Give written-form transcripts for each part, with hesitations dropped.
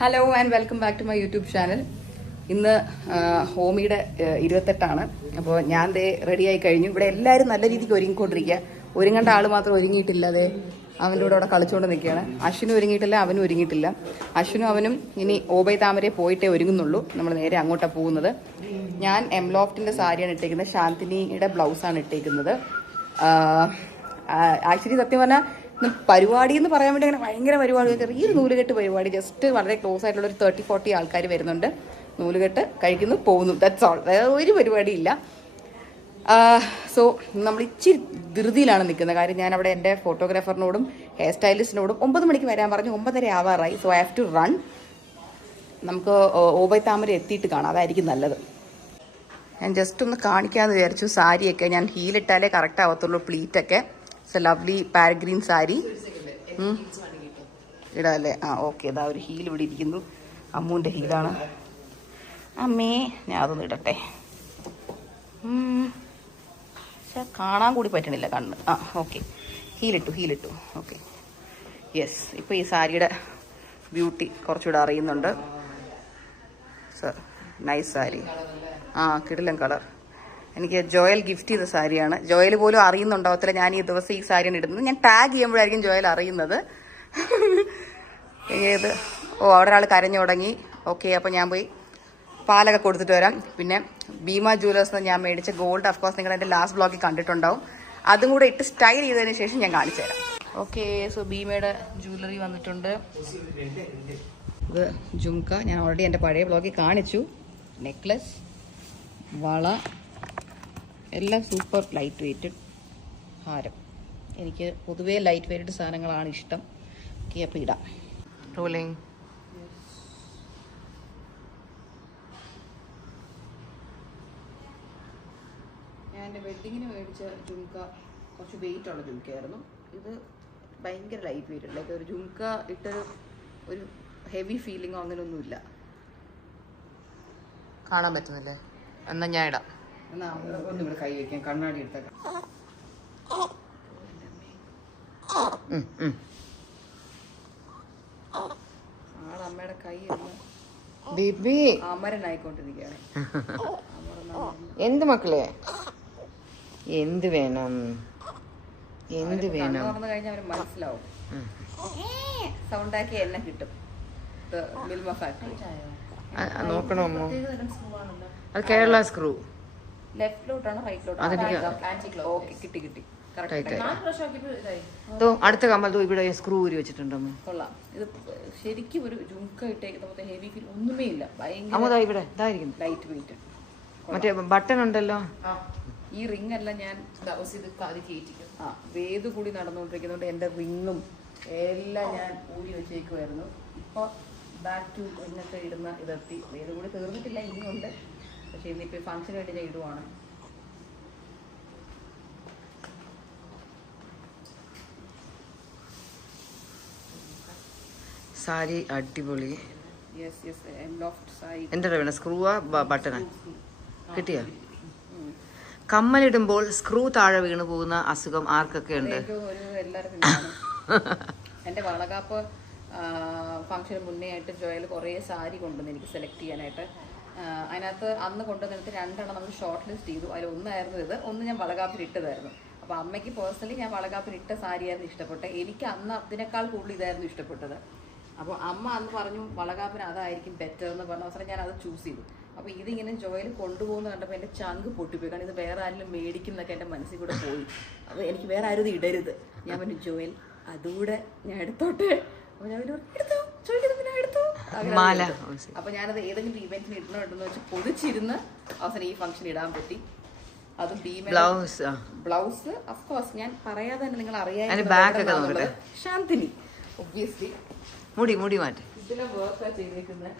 Hello and welcome back to my YouTube channel. ഇന്ന് ഹോമിയുടെ 28 അപ്പോൾ ഞാൻ ദേ റെഡിയായി കഴിഞ്ഞു. ഇവിടെ എല്ലാവരും നല്ല രീതിക്ക് ഒരുങ്ങിക്കൊണ്ടിരിക്കുക. ഒരുങ്ങേണ്ട ആൾ മാത്രം ഒരുങ്ങിയിട്ടില്ല. അതെ അവൻ്റെ കൂടെ അവിടെ കളിച്ചുകൊണ്ട് നിൽക്കുകയാണ്. അശ്വിനും ഒരുങ്ങിയിട്ടില്ല, അവനും ഒരുങ്ങിയിട്ടില്ല. അശ്വിനും അവനും ഇനി ഓബൈ താമരെ പോയിട്ടേ ഒരുങ്ങുന്നുള്ളൂ. നമ്മൾ നേരെ അങ്ങോട്ടാണ് പോകുന്നത്. ഞാൻ എംലോഫ്റ്റിൻ്റെ സാരിയാണ് ഇട്ടേക്കുന്നത്. ശാന്തിനിയുടെ ബ്ലൗസാണ് ഇട്ടേക്കുന്നത്. ആക്ച്വലി സത്യം പറഞ്ഞാൽ പരിപാടി എന്ന് പറയാൻ വേണ്ടി അങ്ങനെ ഭയങ്കര പരിപാടി, ചെറിയൊരു നൂലുകെട്ട് പരിപാടി. ജസ്റ്റ് വളരെ ക്ലോസ് ആയിട്ടുള്ള ഒരു 30-40 ആൾക്കാർ വരുന്നുണ്ട്. നൂലുകെട്ട് കഴിക്കുന്നു, പോകുന്നു, ദാറ്റ്സ് ഓൾ. വേറെ ഒരു പരിപാടിയില്ല. സോ നമ്മൾ ഇച്ചിരി ധൃതിയിലാണ് നിൽക്കുന്നത്. കാര്യം ഞാൻ അവിടെ എൻ്റെ ഫോട്ടോഗ്രാഫറിനോടും ഹെയർ സ്റ്റൈലിസ്റ്റിനോടും 9 മണിക്ക് വരാൻ പറഞ്ഞു. 9:30 ആവാറായി. So I have to run. നമുക്ക് ഓബൈ താമര എത്തിയിട്ട് കാണാം, അതായിരിക്കും നല്ലത്. ഞാൻ ജസ്റ്റ് ഒന്ന് കാണിക്കാമെന്ന് വിചാരിച്ചു. സാരിയൊക്കെ ഞാൻ ഹീലിട്ടാലേ കറക്റ്റ് ആവത്തുള്ളൂ. പ്ലീറ്റൊക്കെ ലവ്ലി പാരഗ്രീൻ സാരി ഇടാല്ലേ? ഓക്കെ. ഇതാ ഒരു ഹീൽ ഇവിടെ ഇരിക്കുന്നു. അമ്മൂൻ്റെ ഹീലാണ്. അമ്മേ ഞാൻ അതൊന്നും ഇടട്ടെ. പക്ഷെ കാണാൻ കൂടി പറ്റണില്ല കണ്ണ്. ഓക്കെ. ഹീലിട്ടു. Okay, yes. ഇപ്പോൾ ഈ സാരിയുടെ ബ്യൂട്ടി കുറച്ചുകൂടെ അറിയുന്നുണ്ട്. നൈസ് സാരി. കിടിലൻ കളർ. എനിക്ക് ജോയൽ ഗിഫ്റ്റ് ചെയ്ത സാരിയാണ്. ജോയൽ പോലും അറിയുന്നുണ്ടാവത്തില്ല ഞാൻ ഈ ദിവസം ഈ സാരിയാണ് ഇടുന്നത്. ഞാൻ ടാഗ് ചെയ്യുമ്പോഴായിരിക്കും ജോയൽ അറിയുന്നത്. അവിടെ ഒരാൾ കരഞ്ഞു തുടങ്ങി. ഓക്കെ, അപ്പോൾ ഞാൻ പോയി പാലൊക്കെ കൊടുത്തിട്ട് വരാം. പിന്നെ ഭീമ ജുവലേഴ്സ് ഞാൻ മേടിച്ച ഗോൾഡ്, അഫ്കോഴ്സ് നിങ്ങൾ എൻ്റെ ലാസ്റ്റ് ബ്ലോഗിൽ കണ്ടിട്ടുണ്ടാവും. അതും കൂടെ ഇട്ട് സ്റ്റൈൽ ചെയ്തതിന് ശേഷം ഞാൻ കാണിച്ചു തരാം. ഓക്കെ, സോ ഭീമയുടെ ജ്വല്ലറി വന്നിട്ടുണ്ട്. ഇത് ജുംക്ക, ഞാൻ ഓൾറെഡി എൻ്റെ പഴയ ബ്ലോഗിൽ കാണിച്ചു. നെക്ലസ്, വള, എല്ലാം സൂപ്പർ ലൈറ്റ് വെയ്റ്റഡ് ഹാരം. എനിക്ക് പൊതുവേ ലൈറ്റ് വെയ്റ്റഡ് സാധനങ്ങളാണ് ഇഷ്ടം. ഓക്കെ, അപ്പോൾ ഇടാം. റോളിങ്. ഞാൻ എൻ്റെ വെഡ്ഡിങ്ങിന് മേടിച്ച ജുംക്ക കുറച്ച് വെയിറ്റ് ഉള്ള ജുംക്കയായിരുന്നു. ഇത് ഭയങ്കര ലൈറ്റ് വെയ്റ്റഡ്. ലൈക്ക് ഒരു ജുംക്ക ഇട്ടൊരു ഒരു ഹെവി ഫീലിങ്ങോ അങ്ങനെയൊന്നുമില്ല. കാണാൻ പറ്റുന്നില്ലേ? എന്നാ ഞാൻ ഇടാം. എന്നാ ഒന്നിവിടെ കൈ വയ്ക്കാം. കണ്ണാടി എടുത്തേക്കാം. ആളമ്മയുടെ കൈ അമരനായിക്കൊണ്ടിരിക്കുകയാണ്. എന്ത് മക്കളെ, എന്ത് വേണം, എന്ത് വേണം തുറന്നു കഴിഞ്ഞാൽ അവന് മനസ്സിലാവും. സൗണ്ടാക്കി എന്നെ കിട്ടും. മിൽമ ഫാക്ടറി നോക്കണോ? അത് കേരള സ്ക്രൂ. ലെഫ്റ്റിലോട്ടാണോ റൈറ്റിലോട്ടാണോ? കിട്ടി. അടുത്ത കമ്മൽ ഇവിടെ സ്ക്രൂ ഊരി വെച്ചിട്ടുണ്ടോ? കൊള്ളാം. ഇത് ശരിക്കും ഒരു ജുംക്ക ഇട്ടേക്കുന്ന ഹെവി ഫീൽ ഒന്നുമേ ഇല്ല. ഭയങ്കര ഇവിടെ ഇതായിരിക്കും ലൈറ്റ് വെയിറ്റ്. മറ്റേ ബട്ടൺ ഉണ്ടല്ലോ. ഈ റിംഗ് എല്ലാം ഞാൻ വേദ് കൂടി നടന്നുകൊണ്ടിരിക്കുന്നതുകൊണ്ട് എൻ്റെ റിങ്ങും എല്ലാം ഞാൻ ഊരി വെച്ചേക്കുമായിരുന്നു. ഇപ്പോൾ ബാക്ക് ടു ഇന്നത്തെ ഇടുന്ന ഇതെത്തി. വേദ് കൂടി തീർന്നിട്ടില്ല, ഇനിയുണ്ട്. പക്ഷെ ഇന്നിപ്പോൾ ഫംഗ്ഷന് വേണ്ടി ഞാൻ ഇടുവാണ്. സാരി അടിപൊളി. സാരി എന്താ വേണം? സ്ക്രൂവാ ബട്ടണാ? കിട്ടിയോ? കമ്മലിടുമ്പോൾ സ്ക്രൂ താഴെ വീണ് പോകുന്ന അസുഖം ആർക്കൊക്കെ ഉണ്ട്? എൻ്റെ വളകാപ്പ് ഫംഗ്ഷന് മുന്നേ ആയിട്ട് ജോയൽ കുറേ സാരി കൊണ്ടുവന്ന് എനിക്ക് സെലക്ട് ചെയ്യാനായിട്ട്. അതിനകത്ത് അന്ന് കൊണ്ടുവന്നിട്ട് 2 നമുക്ക് ഷോർട്ട് ലിസ്റ്റ് ചെയ്തു. അതിലൊന്നായിരുന്നു ഇത്. ഒന്ന് ഞാൻ വളകാപ്പിന് ഇട്ടതായിരുന്നു. അപ്പോൾ അമ്മയ്ക്ക് പേഴ്സണലി ഞാൻ വളകാപ്പിന് ഇട്ട സാരിയായിരുന്നു ഇഷ്ടപ്പെട്ടത്. എനിക്ക് അന്ന് അതിനേക്കാൾ കൂടുതൽ ഇതായിരുന്നു ഇഷ്ടപ്പെട്ടത്. അപ്പോൾ അമ്മ അന്ന് പറഞ്ഞു വളകാപ്പിന് അതായിരിക്കും ബെറ്റർ എന്ന് പറഞ്ഞ അവസരം ഞാൻ അത് ചൂസ് ചെയ്തു. അപ്പോൾ ഇതിങ്ങനെ ജോയൽ കൊണ്ടുപോകുന്ന കണ്ടപ്പോൾ എൻ്റെ ചങ്ക് പൊട്ടിപ്പോയി. കാരണം ഇത് വേറെ ആരെങ്കിലും മേടിക്കും എന്നൊക്കെ എൻ്റെ മനസ്സിൽ കൂടെ പോയി. അപ്പോൾ എനിക്ക് വേറെ ആരും ഇത് ഇടരുത്. ഞാൻ പറഞ്ഞു ജോയൽ അതുകൂടെ ഞാൻ എടുത്തോട്ടെ. അപ്പോൾ ഞാൻ എടുത്തോ, ചോദിക്കുന്നത് ഞാൻ എടുത്തു. അപ്പോൾ ഞാനത് ഏതെങ്കിലും ഇവന്റിന് ഇടണമെന്ന് വെച്ച് പൊതിച്ചിരുന്ന് അവസാനം ഈ ഫംഗ്ഷൻ ഇടാൻ പറ്റി. അതും ബ്ലൗസ് അഫ്കോഴ്സ് ഞാൻ പറയാതെ തന്നെ നിങ്ങൾ അറിയാൻ ശാന്തിനി ഒബ്വിയസ്ലി മുടി മാറ്റി ഇതിലെ വർക്ക് ചെയ്തേക്കുന്നത്.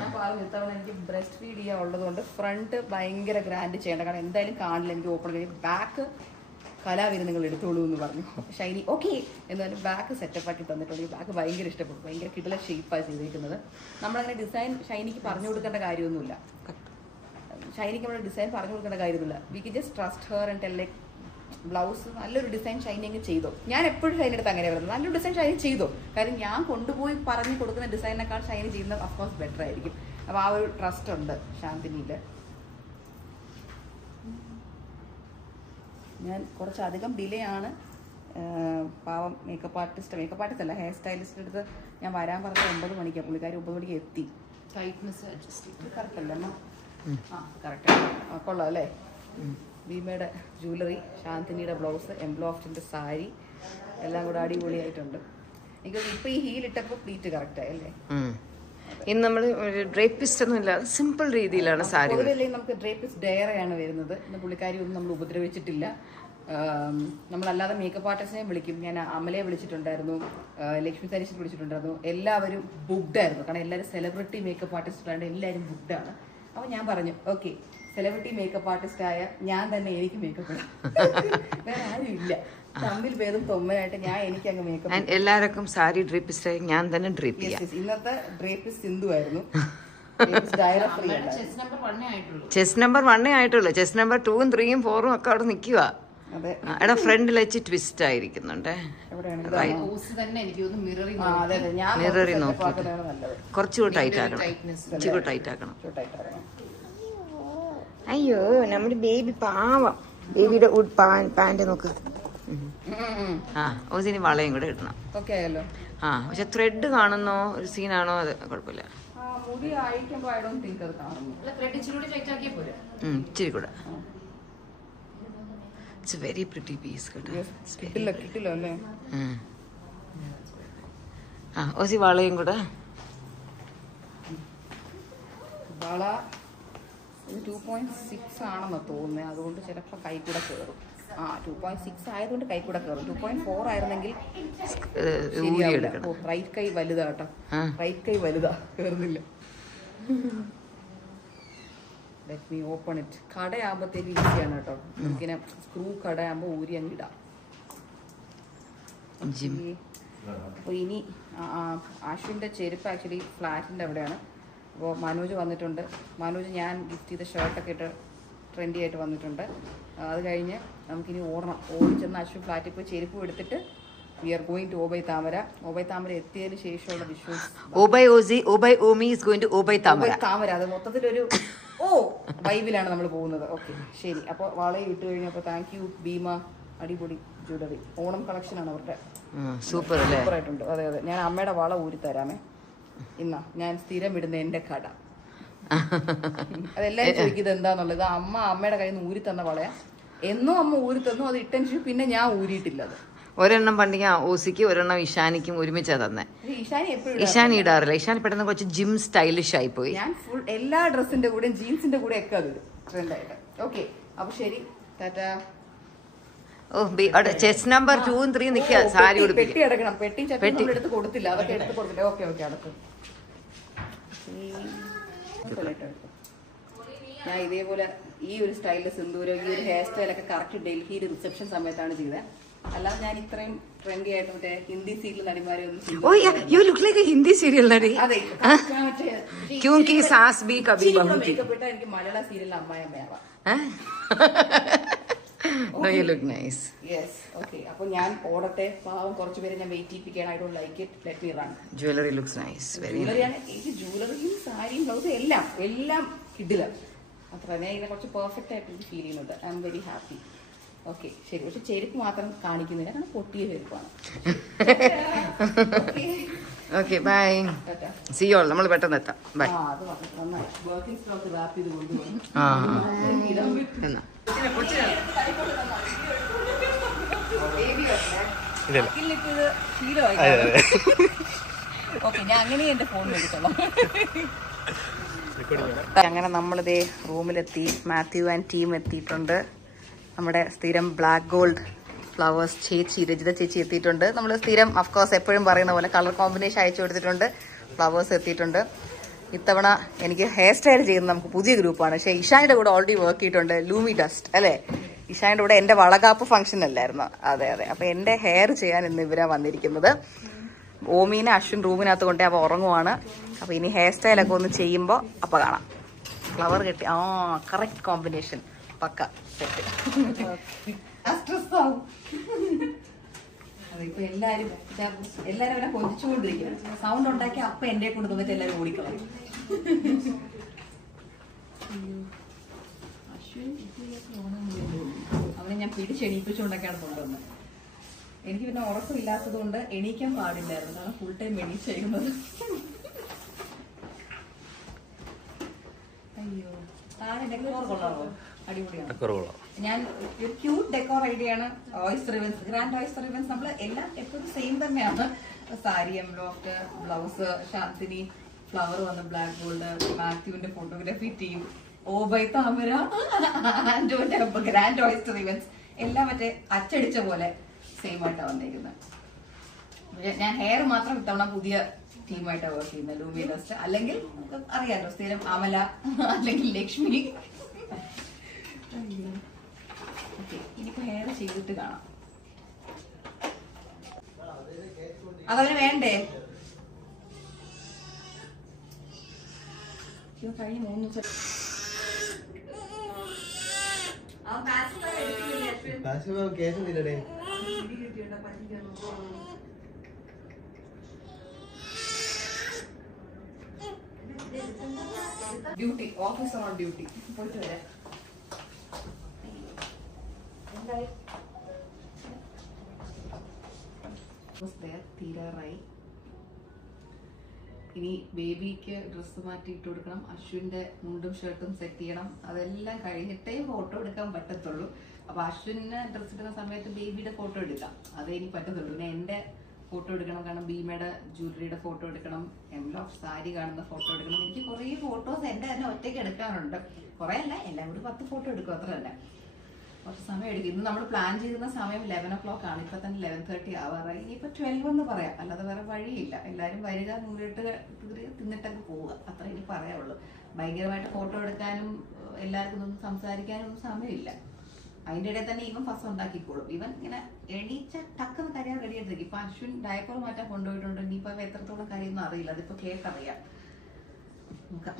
ഞാൻ പറഞ്ഞു ഇത്തവണ എനിക്ക് ബ്രസ്റ്റ് ഫീഡ് ചെയ്യാൻ ഉള്ളതുകൊണ്ട് ഫ്രണ്ട് ഭയങ്കര ഗ്രാൻഡ് ചെയ്യേണ്ട. കാരണം എന്തായാലും കാണില്ല എനിക്ക് ഓപ്പൺ കഴിഞ്ഞ്. ബാക്ക് കലാവിന് നിങ്ങൾ എടുത്തോളൂ എന്ന് പറഞ്ഞു. ഷൈനി ഓക്കെ എന്നാലും ബാക്ക് സെറ്റപ്പ് ആക്കി തന്നിട്ടുണ്ട്. ഈ ബാക്ക് ഭയങ്കര ഇഷ്ടപ്പെട്ടു. ഭയങ്കര കിടല ഷേപ്പാണ് ചെയ്തേക്കുന്നത്. നമ്മളങ്ങനെ ഡിസൈൻ ഷൈനിക്ക് പറഞ്ഞു കൊടുക്കേണ്ട കാര്യമൊന്നുമില്ല. ഷൈനിക്ക് നമ്മുടെ ഡിസൈൻ പറഞ്ഞു കൊടുക്കേണ്ട കാര്യമൊന്നുമില്ല. We can just trust her and tell like blouse നല്ലൊരു ഡിസൈൻ ഷൈനിങ് ചെയ്തോ. ഞാൻ എപ്പോഴും ഷൈൻ എടുത്ത് അങ്ങനെ പറയുന്നത്, നല്ലൊരു ഡിസൈൻ ഷൈനിങ് ചെയ്തോ. കാര്യം ഞാൻ കൊണ്ടുപോയി പറഞ്ഞു കൊടുക്കുന്ന ഡിസൈനേക്കാൾ ഷൈൻ ചെയ്യുന്നത് അഫ്കോഴ്സ് ബെറ്റർ ആയിരിക്കും. അപ്പോൾ ആ ഒരു ട്രസ്റ്റ് ഉണ്ട് ശാന്തിനിയിൽ. ഞാൻ കുറച്ചധികം ഡിലേ ആണ്. പാവം മേക്കപ്പ് ആർട്ടിസ്റ്റ് അല്ല, ഹെയർ സ്റ്റൈലിസ്റ്റിൻ്റെ അടുത്ത് ഞാൻ വരാൻ പറഞ്ഞത് 9 മണിക്കാണ്. പുള്ളിക്കാരി 9 മണിക്ക് എത്തി. ടൈറ്റ്നസ് അഡ്ജസ്റ്റ് കറക്റ്റ് അല്ല അമ്മ? ആ കറക്റ്റ് കൊള്ളാം അല്ലേ? ഭീമയുടെ ജ്വല്ലറി, ശാന്തിനിയുടെ ബ്ലൗസ്, എംബ്ലോഫ്റ്റിൻ്റെ സാരി എല്ലാം കൂടെ അടിപൊളിയായിട്ടുണ്ട്. എനിക്ക് ഇപ്പം ഈ ഹീലിട്ടപ്പോൾ പ്ലീറ്റ് കറക്റ്റ് ആയല്ലേ? ഇന്ന് നമ്മൾ ഡ്രേപ്പിസ്റ്റ് ഒന്നും ഇല്ല, സിമ്പിൾ രീതിയിലാണ് സാരി. നമുക്ക് ഡ്രേപ്പിസ്റ്റ് ഡയറയാണ് വരുന്നത്. ഇന്ന് പുള്ളിക്കാരി ഒന്നും നമ്മൾ ഉപദ്രവിച്ചിട്ടില്ല. നമ്മളല്ലാതെ മേക്കപ്പ് ആർട്ടിസ്റ്റിനെ വിളിക്കും. ഞാൻ അമലയെ വിളിച്ചിട്ടുണ്ടായിരുന്നു, ലക്ഷ്മി തനിഷിനെ വിളിച്ചിട്ടുണ്ടായിരുന്നു. എല്ലാവരും ബുക്ക്ഡ് ആയിരുന്നു. കാരണം എല്ലാവരും സെലിബ്രിറ്റി മേക്കപ്പ് ആർട്ടിസ്റ്റാണ്, എല്ലാവരും ബുക്ക്ഡ് ആണ്. അപ്പോൾ ഞാൻ പറഞ്ഞു ഓക്കെ, സെലിബ്രിറ്റി മേക്കപ്പ് ആർട്ടിസ്റ്റായ ഞാൻ തന്നെ എനിക്ക് മേക്കപ്പ് ഇടാം, വേറെ ആരും ഇല്ല. തമ്മിൽ ഭേദം തൊമ്മനായിട്ട് ഞാൻ എനിക്ക് അങ്ങ് മേക്കപ്പ്. എല്ലാവർക്കും സാരി ഡ്രേപ്പിസ്റ്റ് ഞാൻ തന്നെ ഡ്രേപ്പ് ചെയ്യാം. ഇന്നത്തെ ഡ്രേപ്പിസ്റ്റ് സിന്ധു ആയിരുന്നു. ചെസ് നമ്പർ 1 ആയിട്ടുള്ളൂ. ചെസ് നമ്പർ 2ഉം 3ഉം 4ഉം ഒക്കെ അവിടെ നിൽക്കുക. എടാ ഫ്രണ്ടിൽ വെച്ച് ട്വിസ്റ്റ് ആയിരിക്കുന്നുണ്ട്. മിററി നോക്കി കുറച്ചുകൂടെ ടൈറ്റ് ആക്കണം, ഇച്ചിരി ടൈറ്റ് ആക്കണം. അയ്യോ നമ്മുടെ ബേബി പാവം. ബേബിയുടെ പാന്റ് നോക്ക്. ആ ഓസിന് വളയും കൂടെ ഇടണം. ആ പക്ഷെ ത്രെഡ് കാണുന്നോ ഒരു സീനാണോ അത് കുഴപ്പമില്ല. ഇച്ചിരി കൂടെ. It's a very pretty piece. കിട്ടില്ല അല്ലേ? ആ ഓസി വളയും കൂടെ. വള 2.6 ആണെന്ന് തോന്നുന്നത്. അതുകൊണ്ട് ചിലപ്പോൾ കൈ കൂടെ കയറും. 2.6 ആയതുകൊണ്ട് കൈ കൂടെ കയറും. 2.4 ആയിരുന്നെങ്കിൽ റൈറ്റ് കൈ വലുതാ കേട്ടോ. റൈറ്റ് കൈ വലുതാ, കയറുന്നില്ല. Let me open it. കടയാകുമ്പോഴത്തേക്ക് ഈസിയാണ് കേട്ടോ. ഇങ്ങനെ സ്ക്രൂ കടയാകുമ്പോൾ ഊരി അങ്ങ് ഇടാം. അപ്പോൾ ഇനി ആശുവിൻ്റെ ചെരുപ്പ് ആക്ച്വലി ഫ്ലാറ്റിൻ്റെ അവിടെയാണ്. അപ്പോൾ മനോജ് വന്നിട്ടുണ്ട്. മനോജ് ഞാൻ ഗിഫ്റ്റ് ചെയ്ത ഷർട്ടൊക്കെ ഇട്ട് ട്രെൻഡി ആയിട്ട് വന്നിട്ടുണ്ട്. അത് കഴിഞ്ഞ് നമുക്കിനി ഓടിച്ചെന്ന് അശ്വ ഫ്ലാറ്റിൽ പോയി ചെരുപ്പ് എടുത്തിട്ട് വി ആർ ഗോയിങ് ടു ഓബൈ താമര. ഓബൈ താമര എത്തിയതിന് ശേഷമുള്ള വിഷ്വൽസ്. താമര അത് മൊത്തത്തിലൊരു വൈബിലാണ് നമ്മൾ പോകുന്നത്. ഓക്കെ ശരി. അപ്പോൾ വളയും ഇട്ട് കഴിഞ്ഞപ്പോൾ താങ്ക് യു ഭീമ. അടിപൊളി ജ്വല്ലറി. ഓണം കളക്ഷനാണ് അവരുടെ. സൂപ്പറായിട്ടുണ്ട്. അതെ അതെ. ഞാൻ അമ്മയുടെ വള ഊരി തരാമേ. ഞാൻ സ്ഥിരം ഇടുന്ന എൻ്റെ കട. അതെല്ലാവരും ചോദിക്കുന്നത് എന്താന്നുള്ളത്. അമ്മയുടെ കയ്യിൽ നിന്ന് ഊരി തന്ന വളയാ. എന്നും അമ്മ ഊരി തന്നു. അത് ഇട്ടതിന് പിന്നെ ഞാൻ ഊരിയിട്ടില്ല. അത് ഒരെണ്ണം പണ്ടെങ്കിൽ ഓസിക്ക് ഒരെണ്ണം ഇഷാനിക്കും ഒരുമിച്ചാ തന്നെ. ഇഷാനി ഇടാറില്ല. ഇഷാനി പെട്ടെന്ന് കുറച്ച് ജിം സ്റ്റൈലിഷ് ആയി പോയി. ഞാൻ ഫുൾ എല്ലാ ഡ്രസ്സിന്റെ കൂടെ ജീൻസിന്റെ കൂടെ ഒക്കെ അത് ട്രെൻഡായിട്ട്. ഓക്കെ അപ്പൊ ശരി, ടാറ്റാ. ചെസ് നമ്പർ 2ഉം 3ഉം നിൽക്കുക. സാരി പെട്ടി അടക്കണം. പെട്ടി ചട്ടി എടുത്ത് കൊടുത്തില്ല. അതൊക്കെ എടുത്ത് കൊടുത്തില്ല. ഓക്കെ ഓക്കെ അടക്കും. ഞാൻ ഇതേപോലെ ഈ ഒരു സ്റ്റൈലിൽ സിന്ദൂരം, ഈ ഒരു ഹെയർ സ്റ്റൈലൊക്കെ കറക്റ്റ് ഡൽഹിയിൽ റിസപ്ഷൻ സമയത്താണ് ചെയ്തത്. അല്ലാതെ ഞാൻ ഇത്രയും ട്രെൻഡി ആയിട്ട് മറ്റേ ഹിന്ദി സീരിയൽ നടിമാരെ എനിക്ക് മലയാള സീരിയൽ അമ്മായിയമ്മയാവാം. അപ്പൊ ഞാൻ ഓടട്ടെ. പാവം കുറച്ചുപേരെ ഞാൻ വെയിറ്റ് ചെയ്യിപ്പിക്കുകയാണ്. I don't like it. Let me run. Jewellery looks nice. ജ്വല്ലറിയാണ് എനിക്ക്. ജ്വല്ലറിയും സാരിയും ബ്ലൗസും എല്ലാം കിടില. അത്ര ഞാൻ ഇതിനെ കുറച്ച് പെർഫെക്റ്റ് ആയിട്ട് എനിക്ക് ഫീൽ ചെയ്യുന്നത്. I am very happy. Okay ശരി. പക്ഷെ ചെരുപ്പ് മാത്രം കാണിക്കുന്നില്ല, കാരണം പൊട്ടിയ ചെരുപ്പാണ്. Okay bye. See you all. നമ്മൾ പെട്ടെന്ന് എത്താം. ബൈ. അത് നന്നായി. വർക്കിംഗ് സ്റ്റോക്ക് റാപ്പ് ചെയ്ത് കൊണ്ടുപോകും. ഓക്കെ ഞാൻ അങ്ങനെ എന്റെ ഫോൺ എടുത്തോളാം. അങ്ങനെ നമ്മളിതേ റൂമിലെത്തി. മാത്യു ആൻഡ് ടീം എത്തിയിട്ടുണ്ട്. നമ്മുടെ സ്ഥിരം ബ്ലാക്ക് ഗോൾഡ് ഫ്ലവേഴ്സ് ചേച്ചി, രജിത ചേച്ചി എത്തിയിട്ടുണ്ട്. നമ്മൾ സ്ഥിരം അഫ്കോഴ്സ് എപ്പോഴും പറയുന്ന പോലെ കളർ കോമ്പിനേഷൻ അയച്ചു കൊടുത്തിട്ടുണ്ട്. ഫ്ലവേഴ്സ് എത്തിയിട്ടുണ്ട്. ഇത്തവണ എനിക്ക് ഹെയർ സ്റ്റൈൽ ചെയ്യുന്നത് നമുക്ക് പുതിയ ഗ്രൂപ്പാണ്. പക്ഷേ ഇഷാനിയുടെ കൂടെ ഓൾറെഡി വർക്ക് ചെയ്തിട്ടുണ്ട്. ലൂമി ഡസ്റ്റ് അല്ലേ? ഇഷാനിയുടെ കൂടെ എൻ്റെ വളകാപ്പ് ഫംഗ്ഷൻ അല്ലായിരുന്നു? അതെ അതെ. അപ്പോൾ എൻ്റെ ഹെയർ ചെയ്യാൻ ഇന്ന് ഇവരാണ് വന്നിരിക്കുന്നത്. ഓമീനെ അശ്വിൻ റൂമിനകത്ത് കൊണ്ടേ അപ്പോൾ ഉറങ്ങുവാണ്. അപ്പോൾ ഇനി ഹെയർ സ്റ്റൈലൊക്കെ ഒന്ന് ചെയ്യുമ്പോൾ അപ്പോൾ കാണാം. ഫ്ലവർ കെട്ടി കറക്റ്റ് കോമ്പിനേഷൻ പക്ക സെറ്റ്. സ്ട്രെസ് ആവും. അതിപ്പോ എല്ലാരും അവനെ കൊതിച്ചുകൊണ്ടിരിക്കുന്നു. സൗണ്ട് ഉണ്ടാക്കി അപ്പൊ എന്റെ കൊണ്ട് തന്നിട്ട് എല്ലാരും ഓടിക്കളയും. അവനെ ഞാൻ പിടിച്ചെണീപ്പിച്ചുകൊണ്ടൊക്കെയാണ് കൊണ്ടുവന്നത്. എനിക്ക് പിന്നെ ഉറക്കമില്ലാത്തത് കൊണ്ട് എണീക്കാൻ പാടില്ലായിരുന്നു, കാരണം ഫുൾ ടൈം എണീച്ചിരുന്നത്. അയ്യോ, താഴെ ഡെക്കോർ കൊള്ളാമോ? അടിപൊളിയാണ്. ഞാൻ ഒരു ക്യൂട്ട് ഡെക്കോർ ഐഡിയ ആണ് Oyster Events, grand Oyster Events. നമ്മൾ എല്ലാം എപ്പോഴും സെയിം തന്നെയാണ്. സാരി, എംബ്ലോക്ക്, ബ്ലൗസ്, ശാന്തിനി, ഫ്ലവർ വന്ന് ബ്ലാക്ക് ഗോൾഡ്, മാത്യുവിന്റെ ഫോട്ടോഗ്രാഫി ടീം, ഓബൈ താമര, ആൻഡോന്റെ ഗ്രാൻഡ് ഓയിസ്റ്റർ ഇവന്റ്സ് എല്ലാം മറ്റേ അച്ചടിച്ച പോലെ സെയിം ആയിട്ടാണ് വന്നിരിക്കുന്നത്. ഞാൻ ഹെയർ മാത്രം ഇത്തവണ പുതിയ ടീമായിട്ടാണ് വർക്ക് ചെയ്യുന്നത്, ലൂമിനസ്റ്റ്. അല്ലെങ്കിൽ അറിയാലോ, സ്ഥിരം അമല അല്ലെങ്കിൽ ലക്ഷ്മി. ഇനിയിപ്പോ ഹെയർ ചെയ്തിട്ട് കാണാം. അതവന് വേണ്ടേ? കഴിഞ്ഞ 3 ദിവസം ഡ്യൂട്ടി, ഓഫീസ് ഓൺ ഡ്യൂട്ടി. പോയിട്ട് വരാം. തീരാറായി. ഇനി ബേബിക്ക് ഡ്രസ്സ് മാറ്റിയിട്ട് കൊടുക്കണം, അശ്വിന്റെ മുണ്ടും ഷർട്ടും സെറ്റ് ചെയ്യണം. അതെല്ലാം കഴിഞ്ഞിട്ടേ ഫോട്ടോ എടുക്കാൻ പറ്റത്തുള്ളൂ. അപ്പൊ അശ്വിന് ഡ്രസ്സ് ഇടുന്ന സമയത്ത് ബേബിയുടെ ഫോട്ടോ എടുക്കാം, അതേ ഇനി പറ്റത്തുള്ളൂ. പിന്നെ എന്റെ ഫോട്ടോ എടുക്കണം, കാരണം ഭീമയുടെ ജ്വല്ലറിയുടെ ഫോട്ടോ എടുക്കണം, എംബ്ലോക്ക് സാരി കാണുന്ന ഫോട്ടോ എടുക്കണം. എനിക്ക് കുറേ ഫോട്ടോസ് എന്റെ തന്നെ ഒറ്റയ്ക്ക് എടുക്കാറുണ്ട്. കുറെ അല്ല, എല്ലാം കൂടി 10 ഫോട്ടോ എടുക്കും, അത്ര തന്നെ. കുറച്ച് സമയം എടുക്കും. ഇന്ന് നമ്മൾ പ്ലാൻ ചെയ്തിരുന്ന സമയം 11 o'clock ആണ്. ഇപ്പൊ തന്നെ 11:30 ആവാറായി. ഇനിയിപ്പോ 12 എന്ന് പറയാം, അല്ലാതെ വേറെ വഴിയില്ല. എല്ലാരും വരിക, മുന്നിട്ട് തിന്നിട്ടൊക്കെ പോവുക, അത്ര ഇനി പറയാവുള്ളൂ. ഭയങ്കരമായിട്ട് ഫോട്ടോ എടുക്കാനും എല്ലാവർക്കും ഒന്നും സംസാരിക്കാനും ഒന്നും സമയമില്ല. അതിന്റെ ഇടയിൽ തന്നെ ഇവൻ ഫസ്റ്റ് ഉണ്ടാക്കിക്കോളും. ഇവൻ ഇങ്ങനെ എണീച്ച ടക്കെന്ന് കരയാൻ റെഡിയായിട്ടിരിക്കും. ഇപ്പൊ അശ്വിൻ ഡയപ്പർ മാറ്റാൻ കൊണ്ടുപോയിട്ടുണ്ട്. ഇനിയിപ്പോ എത്രത്തോളം കരയൊന്നും അറിയില്ല, അതിപ്പോ കേട്ടറിയാം. നോക്കാം.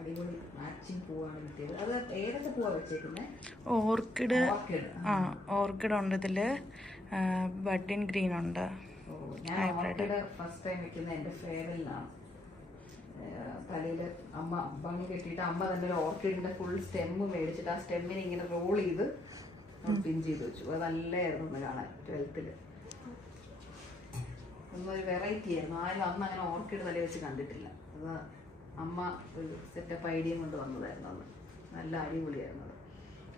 അടിപൊളി മാച്ചിങ് പൂവാണ് കിട്ടിയത്. അത് ഏതൊക്കെ പൂവാ വെച്ചേക്കുന്നത്? ഓർക്കിഡ്. ഓർക്കിഡ് ഉണ്ട് ഇതില്, ബഡിൻ ഗ്രീൻ ഉണ്ട്. ഞാൻ ഓർക്കിഡ് ഫസ്റ്റ് ടൈം വെക്കുന്നത് എന്റെ ഫെയറിലാണ്. തലയിൽ അമ്മ ഭംഗി കെട്ടിയിട്ട് അമ്മ തന്നെ ഒരു ഓർക്കിഡിന്റെ ഫുൾ സ്റ്റെമ്മ് മേടിച്ചിട്ട് ആ സ്റ്റെമ്മിനെ ഇങ്ങനെ റോൾ ചെയ്ത് പിൻ ചെയ്ത് വെച്ചു. അത് നല്ലായിരുന്നു ഒന്ന് കാണാൻ. 12th ഒന്നൊരു വെറൈറ്റി ആയിരുന്നു. ആരും അന്ന് അങ്ങനെ ഓർക്കിഡ് തല വെച്ച് കണ്ടിട്ടില്ല. അത് അമ്മ ഒരു സെറ്റപ്പ് ഐഡിയ കൊണ്ട് വന്നതായിരുന്നു. അന്ന് നല്ല അടിപൊളിയായിരുന്നു അത്.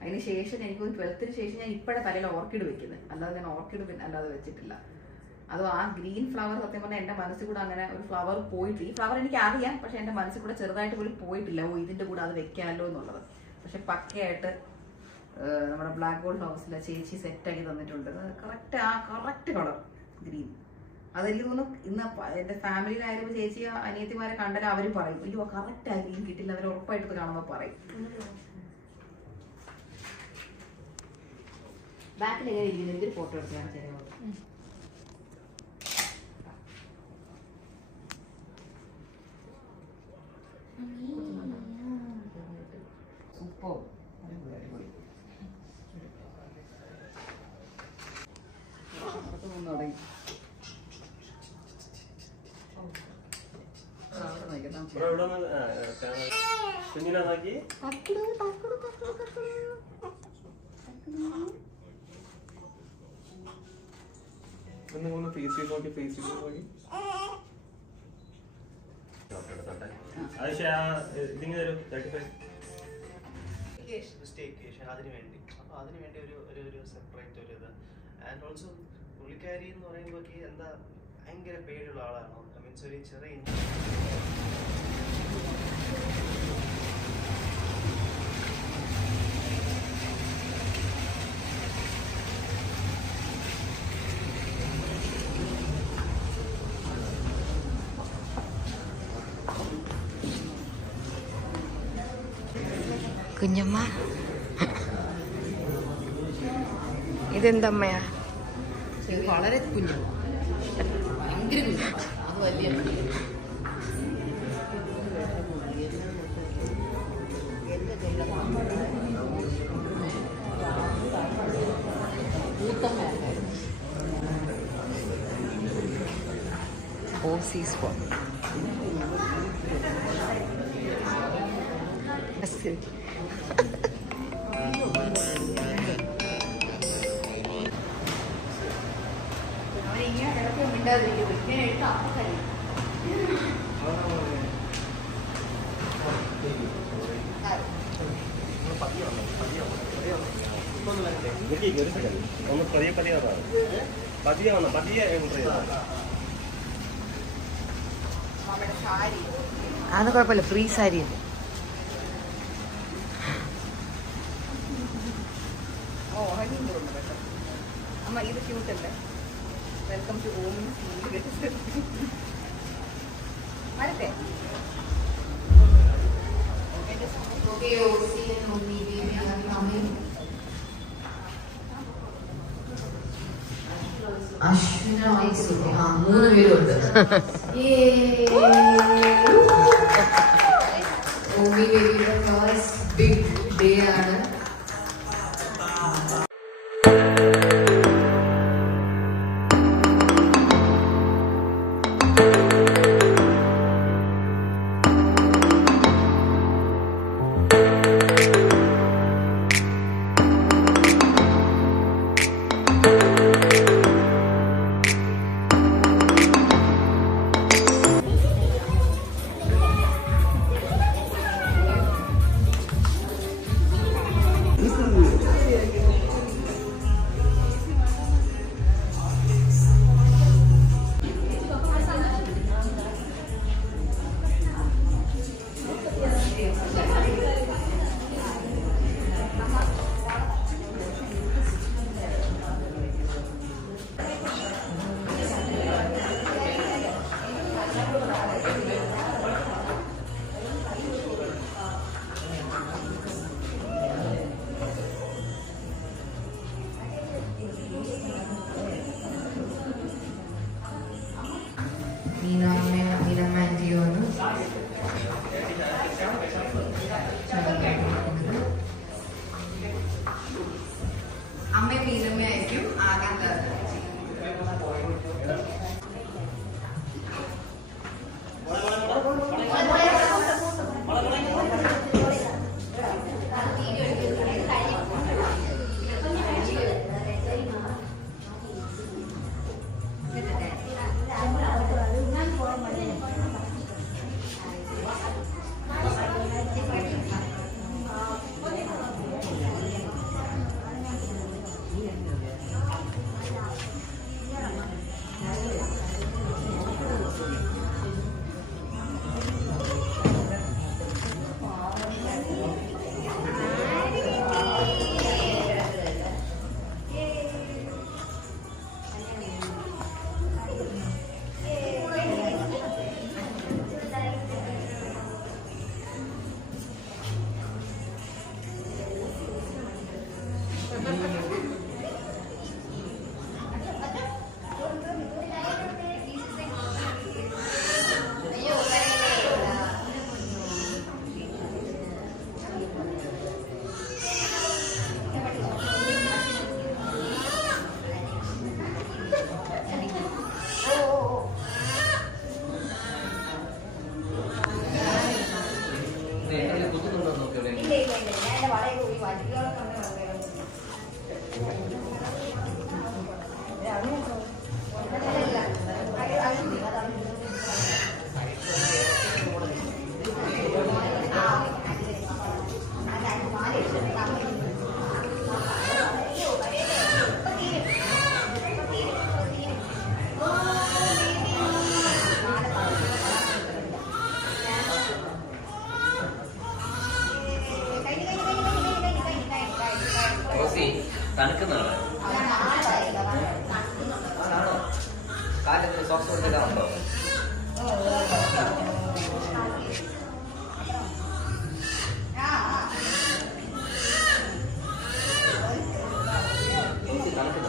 അതിന് ശേഷം എനിക്ക് 12th ശേഷം ഞാൻ ഇപ്പോഴെ തലയിൽ ഓർക്കിഡ് വെക്കുന്നത്, അല്ലാതെ ഞാൻ ഓർക്കിഡ് അല്ലാതെ വെച്ചിട്ടില്ല. അത് ആ ഗ്രീൻ ഫ്ലവർ സത്യം പറഞ്ഞാൽ എന്റെ മനസ്സിൽ കൂടെ അങ്ങനെ ഒരു ഫ്ലവർ പോയിട്ട്, ഈ ഫ്ലവർ എനിക്ക് അറിയാം, പക്ഷെ എന്റെ മനസ്സിൽ കൂടെ ചെറുതായിട്ട് പോലും പോയിട്ടില്ല, ഓ ഇതിന്റെ കൂടെ അത് വെക്കാമല്ലോ എന്നുള്ളത്. പക്ഷെ പക്കയായിട്ട് നമ്മുടെ ബ്ലാക്ക് ഗോൾഡ് ഹൗസിലെ ചേച്ചി സെറ്റാക്കി തന്നിട്ടുണ്ട്. Correct colour green. അതെനിക്ക് തോന്നുന്നു ഇന്ന് എന്റെ ഫാമിലിയിലായാലും ചേച്ചി അനിയത്തിമാരെ കണ്ടാൽ അവരും പറയും, അയ്യോ കറക്റ്റ് ആ ഗ്രീൻ കിട്ടില്ല, അവർ ഉറപ്പായിട്ട് കാണുമ്പോൾ പറയും. ബാക്കിൽ എങ്ങനെ ഇരിക്കുന്നു? എന്തൊരു ഫോട്ടോ എടുക്കാൻ ചെറിയ സൂപ്പർ. തുടങ്ങി അതിനുവേണ്ടി ഒരു സെപ്പറേറ്റ് ഒരു ഇത്. ആൻഡ് ഓൾസോ പുള്ളിക്കാരി എന്ന് പറയുമ്പോൾ എന്താ ഭയങ്കര പേടിയുള്ള ആളാണോ? മീൻസ് ഒരു ചെറിയ കുഞ്ഞമ്മ ഇതെന്തമ്മയാ? ഇത് വളരെ കുഞ്ഞു, ഭയങ്കര കുഞ്ഞു. അത് വലിയ ഓസീസ് പോ. ഒന്ന് പതിയെ അത് കുഴപ്പമില്ല, ഫ്രീ സാരി. അമ്മ ഇത് ക്യൂട്ടല്ലേ? Welcome to ഓമിൻ. വരട്ടെ. അശ്വിന 3 പേരുണ്ട്. ഓമി ബേബിയുടെ ഫസ്റ്റ് ബിഗ് ഡേ ആണ്. അമ്മയും മീനമ്മയായിരിക്കും ആദ്യം തരുന്നത്. തണുക്കുന്നതാണ് കാലത്തിന് സോക്സ് കൊടുത്തിട്ടാണല്ലോ. തണുക്കുന്ന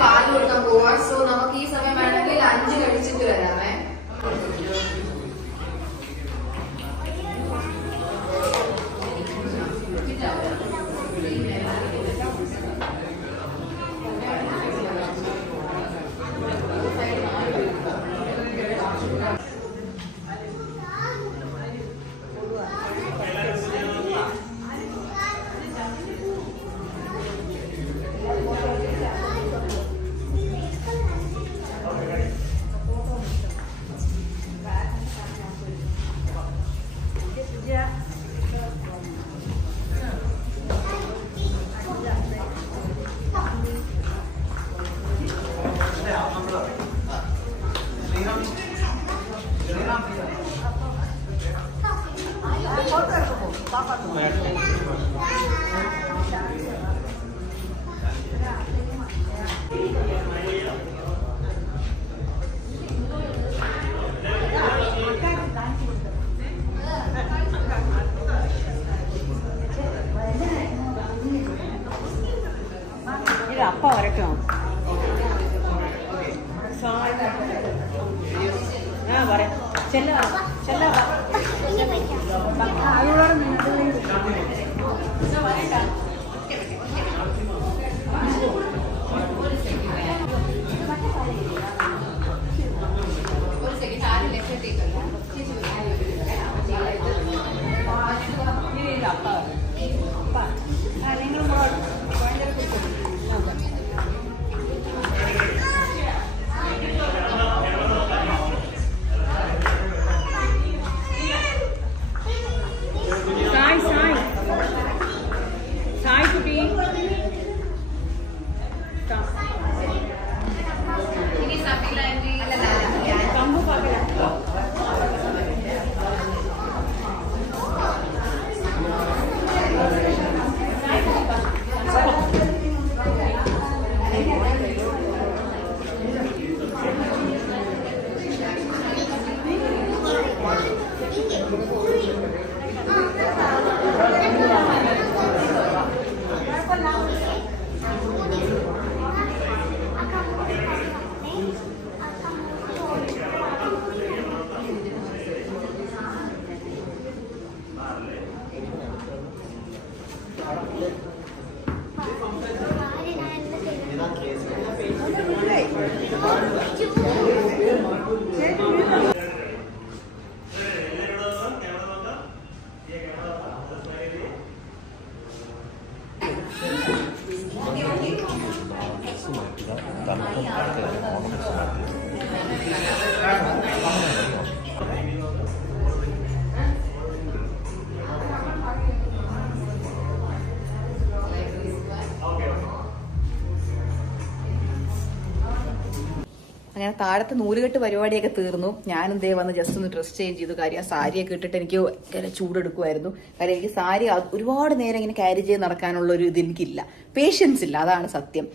പാല് കൊടുക്കാൻ പോവാ. സോ നമുക്ക് ഈ സമയം വേണമെങ്കിൽ 5 കഴിച്ചിട്ട് വരാമേ. അപ്പ വരട്ടോ പറയാം ചെല്ല ചെല്ല അങ്ങനെ താഴത്തെ നൂലുകെട്ട് പരിപാടിയൊക്കെ തീർന്നു. ഞാനും ദേ വന്ന് ജസ്റ്റ് ഒന്ന് ഡ്രസ് ചേഞ്ച് ചെയ്തു. കാര്യം ആ സാരിയൊക്കെ ഇട്ടിട്ട് എനിക്ക് ഭയങ്കര ചൂടെടുക്കുമായിരുന്നു. കാര്യം എനിക്ക് സാരി ഒരുപാട് നേരം ഇങ്ങനെ ക്യാരി ചെയ്ത് നടക്കാനുള്ള ഒരു ഇത് എനിക്കില്ല, പേഷ്യൻസ് ഇല്ല, അതാണ് സത്യം.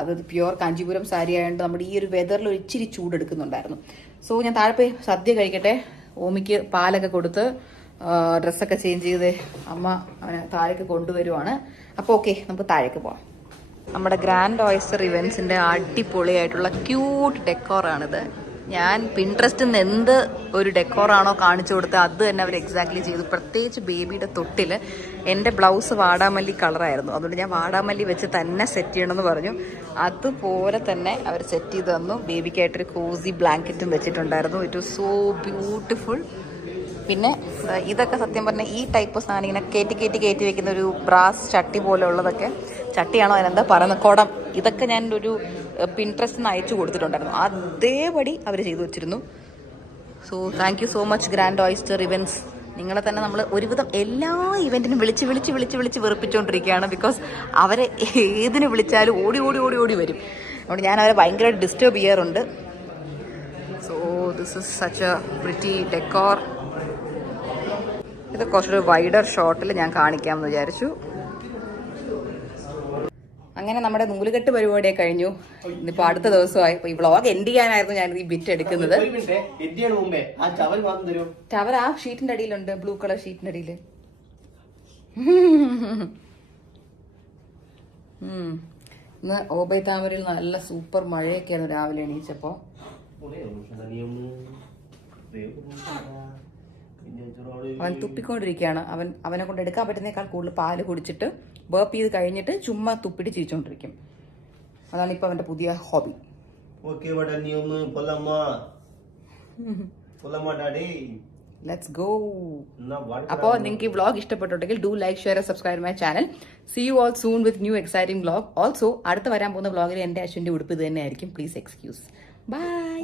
അത് പ്യുവർ കാഞ്ചീപുരം സാരി ആയതുകൊണ്ട് നമ്മുടെ ഈ ഒരു വെതറിൽ ഒരു ഇച്ചിരി ചൂടെടുക്കുന്നുണ്ടായിരുന്നു. സോ ഞാൻ താഴെ പോയി സദ്യ കഴിക്കട്ടെ. ഓമിക്ക് പാലൊക്കെ കൊടുത്ത് ഡ്രസ്സൊക്കെ ചേഞ്ച് ചെയ്ത് അമ്മ അവനെ താഴേക്ക് കൊണ്ടുവരുവാണ്. അപ്പോൾ ഓക്കെ, നമുക്ക് താഴേക്ക് പോവാം. നമ്മുടെ ഗ്രാൻഡ് ഓയിസ്റ്റർ ഇവന്റ്സിന്റെ അടിപൊളിയായിട്ടുള്ള ക്യൂട്ട് ഡെക്കോറാണിത്. ഞാൻ പിൻട്രസ്റ്റിൽ നിന്ന് എന്ത് ഒരു ഡെക്കോറാണോ കാണിച്ചു കൊടുത്തത് അത് തന്നെ അവർ എക്സാക്ട്ലി ചെയ്തു. പ്രത്യേകിച്ച് ബേബിയുടെ തൊട്ടിൽ എൻ്റെ ബ്ലൗസ് വാടാമല്ലി കളറായിരുന്നു, അതുകൊണ്ട് ഞാൻ വാടാമല്ലി വെച്ച് തന്നെ സെറ്റ് ചെയ്യണമെന്ന് പറഞ്ഞു. അതുപോലെ തന്നെ അവർ സെറ്റ് ചെയ്ത് തന്നു. ബേബിക്കായിട്ടൊരു കോസി ബ്ലാങ്കറ്റും വെച്ചിട്ടുണ്ടായിരുന്നു. It was so beautiful. പിന്നെ ഇതൊക്കെ സത്യം പറഞ്ഞാൽ ഈ ടൈപ്പ് സാധനം ഇങ്ങനെ കയറ്റി വെക്കുന്ന ഒരു ബ്രാസ് ചട്ടി പോലെ ഉള്ളതൊക്കെ, ചട്ടിയാണോ അതിനെന്താ പറയുന്നത്, കുടം, ഇതൊക്കെ ഞാൻ ഒരു പിൻട്രസ്റ്റിൽ നിന്ന് അയച്ചു കൊടുത്തിട്ടുണ്ടായിരുന്നു. അതേപടി അവർ ചെയ്തു വെച്ചിരുന്നു. So thank you so much grand oyster events. നിങ്ങളെ തന്നെ നമ്മൾ ഒരുവിധം എല്ലാ ഇവൻറ്റിനും വിളിച്ച് വെറുപ്പിച്ചുകൊണ്ടിരിക്കുകയാണ്. ബിക്കോസ് അവരെ ഏതിന് വിളിച്ചാലും ഓടി വരും. അതുകൊണ്ട് ഞാൻ അവരെ ഭയങ്കരമായിട്ട് ഡിസ്റ്റർബ് ചെയ്യാറുണ്ട്. So this is such A pretty decor. ഇത് കുറച്ചൊരു വൈഡർ ഷോട്ടിൽ ഞാൻ കാണിക്കാമെന്ന് വിചാരിച്ചു. അങ്ങനെ നമ്മുടെ നൂലുകെട്ട് പരിപാടിയൊക്കെ കഴിഞ്ഞു. ഇന്നിപ്പോൾ അടുത്ത ദിവസമായി. ഇപ്പോൾ ഈ വ്ളോഗ് എൻഡ് ചെയ്യാനായിരുന്നു ഞാൻ ഈ ബിറ്റ് എടുക്കുന്നത്. ടവർ ആ ഷീറ്റിന്റെ അടിയിലുണ്ട്, ബ്ലൂ കളർ ഷീറ്റിന്റെ അടിയിൽ. ഇന്ന് ഓബൈ താമരയിൽ നല്ല സൂപ്പർ മഴയൊക്കെയായിരുന്നു രാവിലെ എണീച്ചപ്പോ. അവൻ തുപ്പിക്കൊണ്ടിരിക്കുകയാണ്. അവനെ കൊണ്ട് എടുക്കാൻ പറ്റുന്നേക്കാൾ കൂടുതൽ പാല് കുടിച്ചിട്ട് ബേപ്പ് ചെയ്ത് കഴിഞ്ഞിട്ട് ചുമ്മാ തുപ്പിട്ട് ചിരിച്ചോണ്ടിരിക്കും. അതാണ് ഇപ്പൊ അവന്റെ പുതിയ ഹോബി. Let's go. അപ്പോൾ നിങ്ങൾക്ക് ഈ വ്ളോഗ് ഇഷ്ടപ്പെട്ടുണ്ടെങ്കിൽ do like, share, subscribe my channel. See you all soon with new exciting vlog. Also അടുത്ത് വരാൻ പോകുന്ന വ്ളോഗിൽ എന്റെ അശ്വിന്റെ ഉടുപ്പ് ഇത് തന്നെ ആയിരിക്കും. Please excuse. ബൈ.